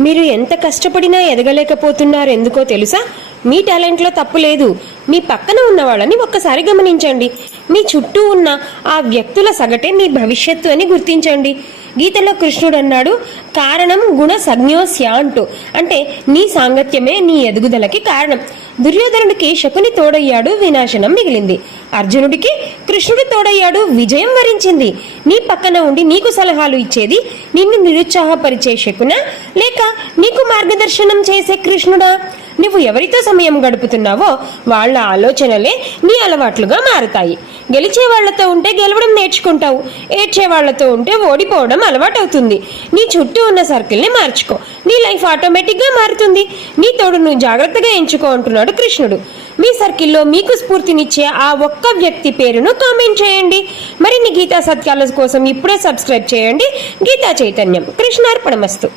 మీరు ఎంత కష్టపడినా ఎదగలేకపోతున్నారు ఎందుకో తెలుసా? మీ టాలెంట్లో తప్పు లేదు. మీ పక్కన ఉన్న వాళ్ళని ఒక్కసారి గమనించండి. మీ చుట్టూ ఉన్న ఆ వ్యక్తుల సగటే మీ భవిష్యత్తు అని గుర్తించండి. గీతలో కృష్ణుడు అన్నాడు, కారణం గుణ సజ్ఞోస్య అంటూ. అంటే నీ సాంగత్యమే నీ ఎదుగుదలకి కారణం. దుర్యోధనుడికి శకుని తోడయ్యాడు, వినాశనం మిగిలింది. అర్జునుడికి కృష్ణుడు తోడయ్యాడు, విజయం వరించింది. నీ పక్కన ఉండి నీకు సలహాలు ఇచ్చేది నిన్ను నిరుత్సాహపరిచే శకునా, లేక నీకు మార్గదర్శనం చేసే కృష్ణుడా? నువ్వు ఎవరితో సమయం గడుపుతున్నావో వాళ్ళ ఆలోచనలే నీ అలవాట్లుగా మారుతాయి. గెలిచే వాళ్లతో ఉంటే గెలవడం నేర్చుకుంటావు, ఏడ్చే వాళ్లతో ఉంటే ఓడిపోవడం అలవాటవుతుంది. నీ చుట్టూ ఉన్న సర్కిల్ని మార్చుకో, నీ లైఫ్ ఆటోమేటిక్గా మారుతుంది. నీ తోడు నువ్వు జాగ్రత్తగా ఎంచుకో అంటున్నాడు కృష్ణుడు. మీ సర్కిల్లో మీకు స్ఫూర్తినిచ్చే ఆ ఒక్క వ్యక్తి పేరును కామెంట్ చేయండి. మరిన్ని గీతా సత్యాల కోసం ఇప్పుడే సబ్స్క్రైబ్ చేయండి. గీతా చైతన్యం. కృష్ణార్పణమస్తు.